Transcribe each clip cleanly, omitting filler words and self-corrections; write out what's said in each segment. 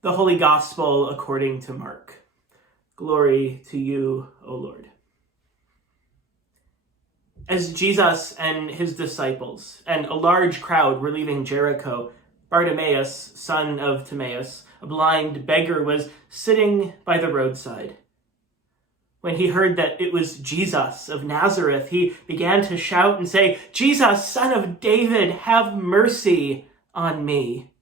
The Holy Gospel according to Mark. Glory to you, O Lord. As Jesus and his disciples and a large crowd were leaving Jericho, Bartimaeus, son of Timaeus, a blind beggar, was sitting by the roadside. When he heard that it was Jesus of Nazareth, he began to shout and say, "Jesus, son of David, have mercy on me."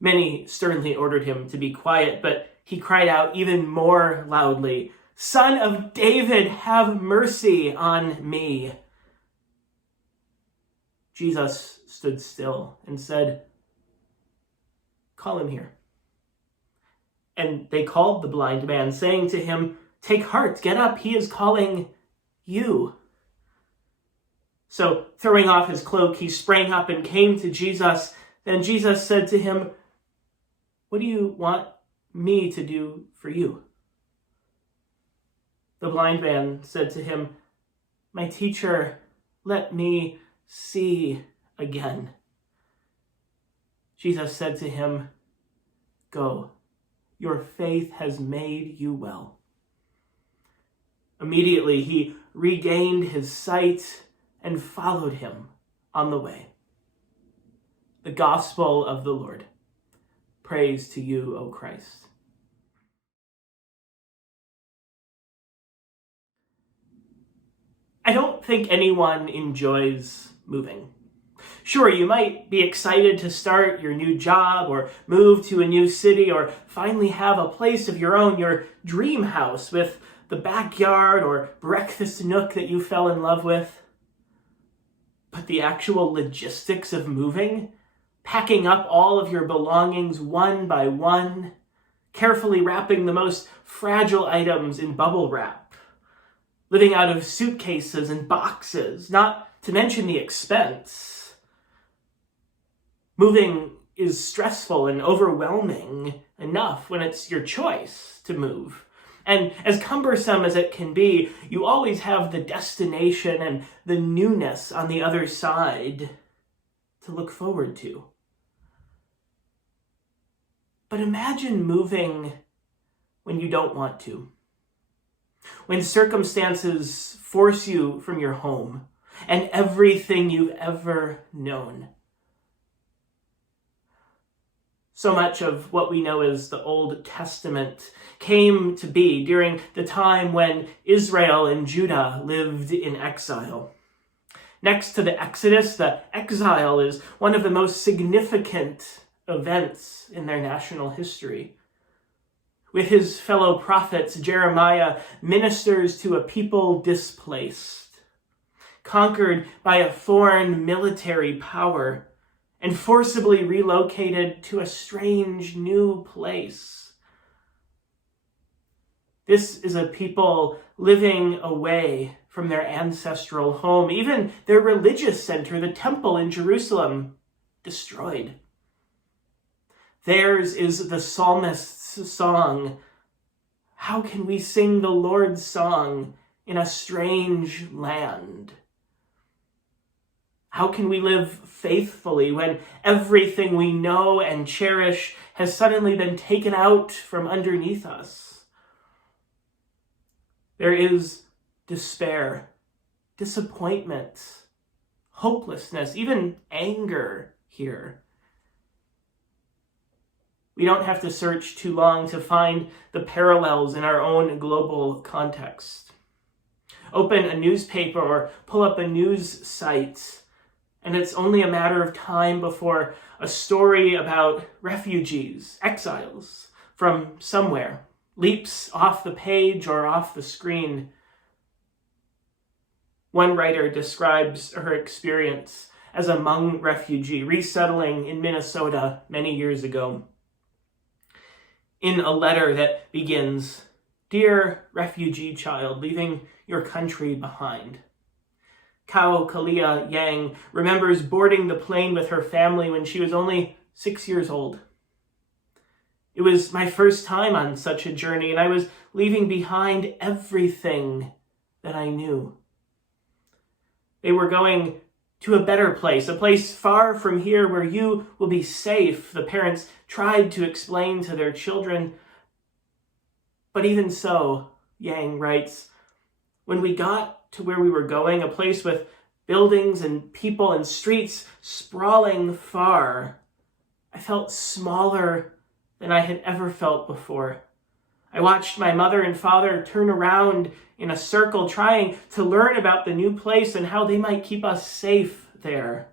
Many sternly ordered him to be quiet, but he cried out even more loudly, "Son of David, have mercy on me." Jesus stood still and said, "Call him here." And they called the blind man, saying to him, "Take heart, get up, he is calling you." So, throwing off his cloak, he sprang up and came to Jesus. Then Jesus said to him, "What do you want me to do for you?" The blind man said to him, "My teacher, let me see again." Jesus said to him, "Go, your faith has made you well." Immediately he regained his sight and followed him on the way. The Gospel of the Lord. Praise to you, O Christ. I don't think anyone enjoys moving. Sure, you might be excited to start your new job or move to a new city or finally have a place of your own, your dream house with the backyard or breakfast nook that you fell in love with. But the actual logistics of moving, packing up all of your belongings one by one, carefully wrapping the most fragile items in bubble wrap, living out of suitcases and boxes, not to mention the expense. Moving is stressful and overwhelming enough when it's your choice to move. And as cumbersome as it can be, you always have the destination and the newness on the other side to look forward to. But imagine moving when you don't want to. When circumstances force you from your home and everything you've ever known. So much of what we know as the Old Testament came to be during the time when Israel and Judah lived in exile. Next to the Exodus, the exile is one of the most significant events in their national history. With his fellow prophets, Jeremiah ministers to a people displaced, conquered by a foreign military power, and forcibly relocated to a strange new place. This is a people living away from their ancestral home, even their religious center, the temple in Jerusalem, destroyed. Theirs is the psalmist's song. How can we sing the Lord's song in a strange land? How can we live faithfully when everything we know and cherish has suddenly been taken out from underneath us? There is despair, disappointment, hopelessness, even anger here. We don't have to search too long to find the parallels in our own global context. Open a newspaper or pull up a news site, and it's only a matter of time before a story about refugees, exiles from somewhere, leaps off the page or off the screen. One writer describes her experience as a Hmong refugee resettling in Minnesota many years ago. In a letter that begins, "Dear refugee child, leaving your country behind." Kao Kalia Yang remembers boarding the plane with her family when she was only 6 years old. It was my first time on such a journey, and I was leaving behind everything that I knew. They were going to a better place, a place far from here where you will be safe, the parents tried to explain to their children. But even so, Yang writes, when we got to where we were going, a place with buildings and people and streets sprawling far, I felt smaller than I had ever felt before. I watched my mother and father turn around in a circle, trying to learn about the new place and how they might keep us safe there.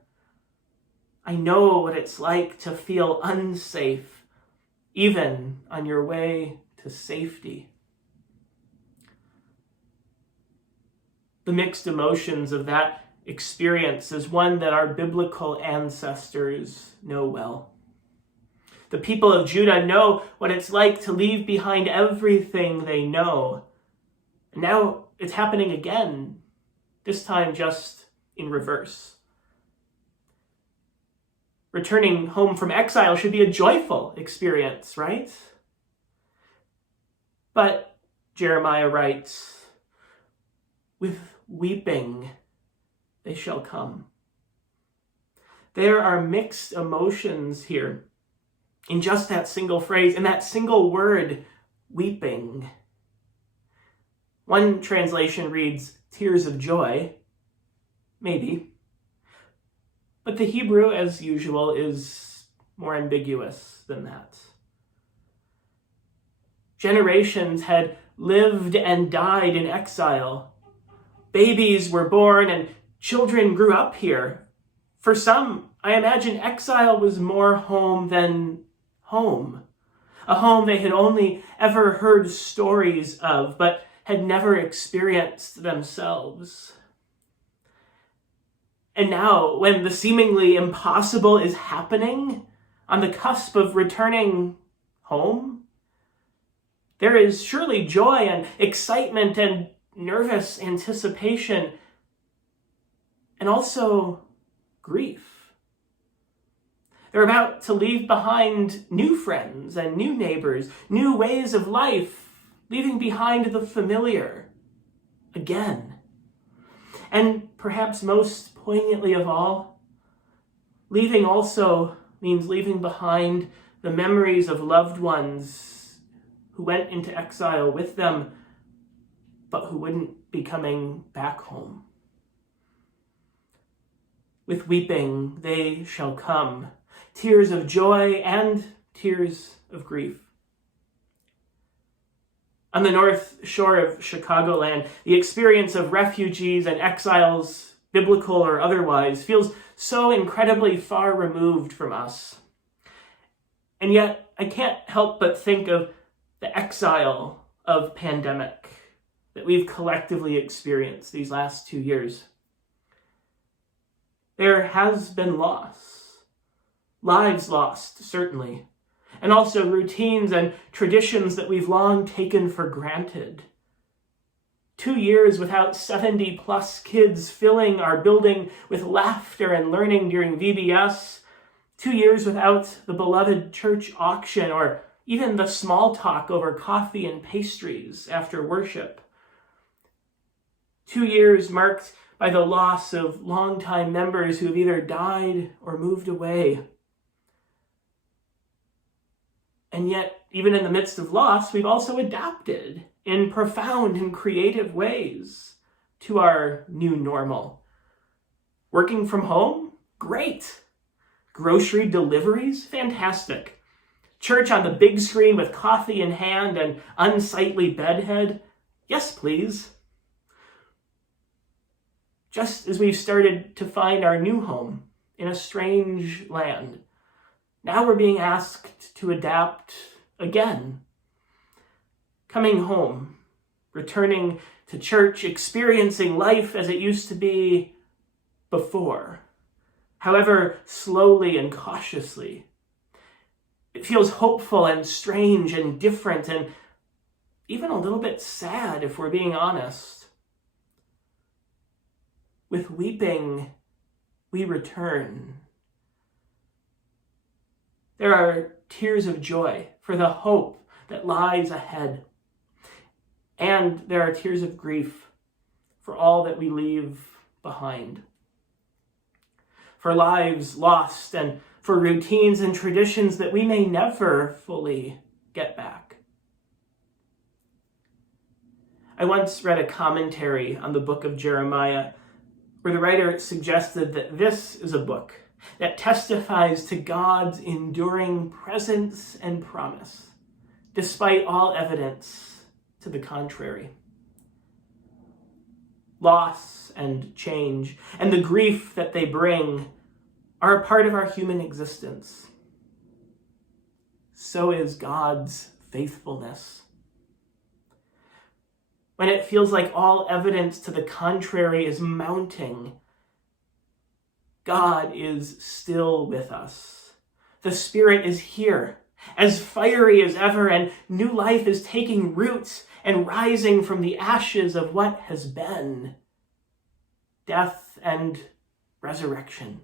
I know what it's like to feel unsafe, even on your way to safety. The mixed emotions of that experience is one that our biblical ancestors know well. The people of Judah know what it's like to leave behind everything they know. And now it's happening again, this time just in reverse. Returning home from exile should be a joyful experience, right? But Jeremiah writes, with weeping they shall come. There are mixed emotions here in just that single phrase, in that single word, weeping. One translation reads, tears of joy, maybe. But the Hebrew, as usual, is more ambiguous than that. Generations had lived and died in exile. Babies were born and children grew up here. For some, I imagine exile was more home than home. A home they had only ever heard stories of, but had never experienced themselves. And now, when the seemingly impossible is happening, on the cusp of returning home, there is surely joy and excitement and nervous anticipation, and also grief. They're about to leave behind new friends and new neighbors, new ways of life, leaving behind the familiar again. And perhaps most poignantly of all, leaving also means leaving behind the memories of loved ones who went into exile with them, but who wouldn't be coming back home. With weeping they shall come, tears of joy and tears of grief. On the north shore of Chicagoland, the experience of refugees and exiles, biblical or otherwise, feels so incredibly far removed from us. And yet, I can't help but think of the exile of pandemic that we've collectively experienced these last 2 years. There has been loss. Lives lost, certainly. And also routines and traditions that we've long taken for granted. 2 years without 70+ kids filling our building with laughter and learning during VBS. 2 years without the beloved church auction or even the small talk over coffee and pastries after worship. 2 years marked by the loss of longtime members who have either died or moved away. And yet, even in the midst of loss, we've also adapted in profound and creative ways to our new normal. Working from home? Great. Grocery deliveries? Fantastic. Church on the big screen with coffee in hand and unsightly bedhead? Yes, please. Just as we've started to find our new home in a strange land, now we're being asked to adapt again. Coming home, returning to church, experiencing life as it used to be before, however slowly and cautiously. It feels hopeful and strange and different and even a little bit sad if we're being honest. With weeping, we return. There are tears of joy for the hope that lies ahead. And there are tears of grief for all that we leave behind. for lives lost, and for routines and traditions that we may never fully get back. I once read a commentary on the book of Jeremiah where the writer suggested that this is a book that testifies to God's enduring presence and promise, despite all evidence to the contrary. Loss and change and the grief that they bring are a part of our human existence. So is God's faithfulness. When it feels like all evidence to the contrary is mounting, God is still with us. The Spirit is here, as fiery as ever, and new life is taking roots and rising from the ashes of what has been, death and resurrection.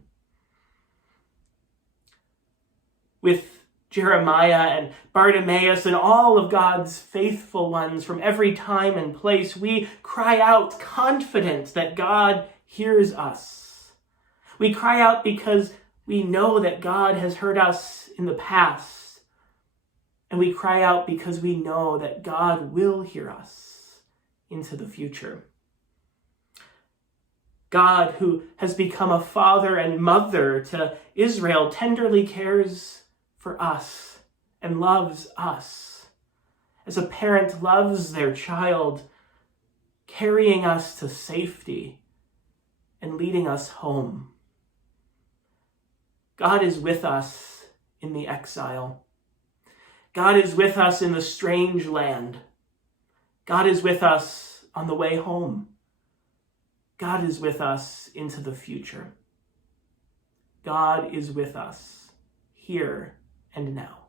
With Jeremiah and Bartimaeus and all of God's faithful ones from every time and place, we cry out confident that God hears us. We cry out because we know that God has heard us in the past, and we cry out because we know that God will hear us into the future. God, who has become a father and mother to Israel, tenderly cares for us and loves us as a parent loves their child, carrying us to safety and leading us home. God is with us in the exile. God is with us in the strange land. God is with us on the way home. God is with us into the future. God is with us here and now.